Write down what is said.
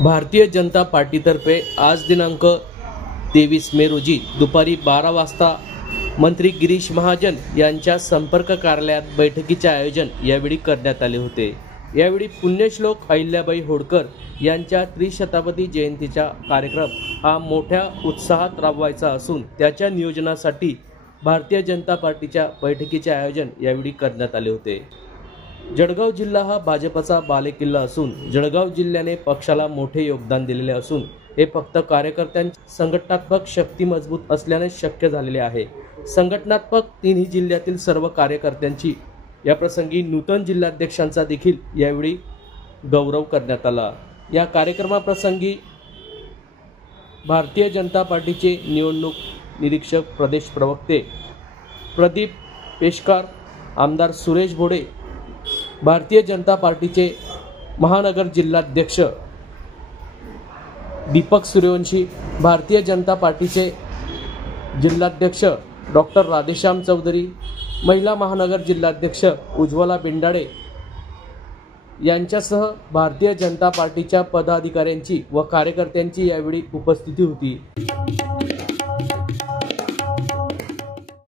भारतीय जनता पार्टीतर्फे आज दिनांक 23 मे रोजी दुपारी 12 वाजता मंत्री गिरीश महाजन यांच्या संपर्क कार्यालयात बैठकीचे आयोजन यावेळी करण्यात आले होते। यावेळी पुण्यश्लोक अहिल्याबाई होळकर यांच्या त्रिशताब्दी जयंतीचा कार्यक्रम हा मोठ्या उत्साहात राबवायचा असून त्याच्या नियोजनासाठी भारतीय जनता पार्टीच्या बैठकीचे आयोजन यावेळी करण्यात आले होते। जळगाव जिल्हा हा भाजपचा बालेकिल्ला असून जळगाव जिल्ह्याने पक्षाला मोठे योगदान दिलेले असून हे फक्त कार्यकर्त्यांची संघटनात्मक शक्ती मजबूत असल्याने शक्य झालेले आहे। संघटनात्मक तिन्ही जिल्ह्यातील सर्व कार्यकर्त्यांची या प्रसंगी नूतन जिल्हाध्यक्षांचा देखील यावेळी गौरव करण्यात आला। या कार्यक्रमाप्रसंगी भारतीय जनता पार्टीचे निवडणूक निरीक्षक प्रदेश प्रवक्ते प्रदीप पेशकार, आमदार सुरेश भोडे, भारतीय जनता पार्टीचे महानगर जिल्हाध्यक्ष दीपक सूर्यवंशी, भारतीय जनता पार्टीचे जिल्हाध्यक्ष डॉक्टर राधेश्याम चौधरी, महिला महानगर जिल्हाध्यक्ष उज्ज्वला बिंडाडे यांच्यासह भारतीय जनता पार्टीच्या पदाधिकाऱ्यांची व कार्यकर्त्यांची यावेळी उपस्थिती होती।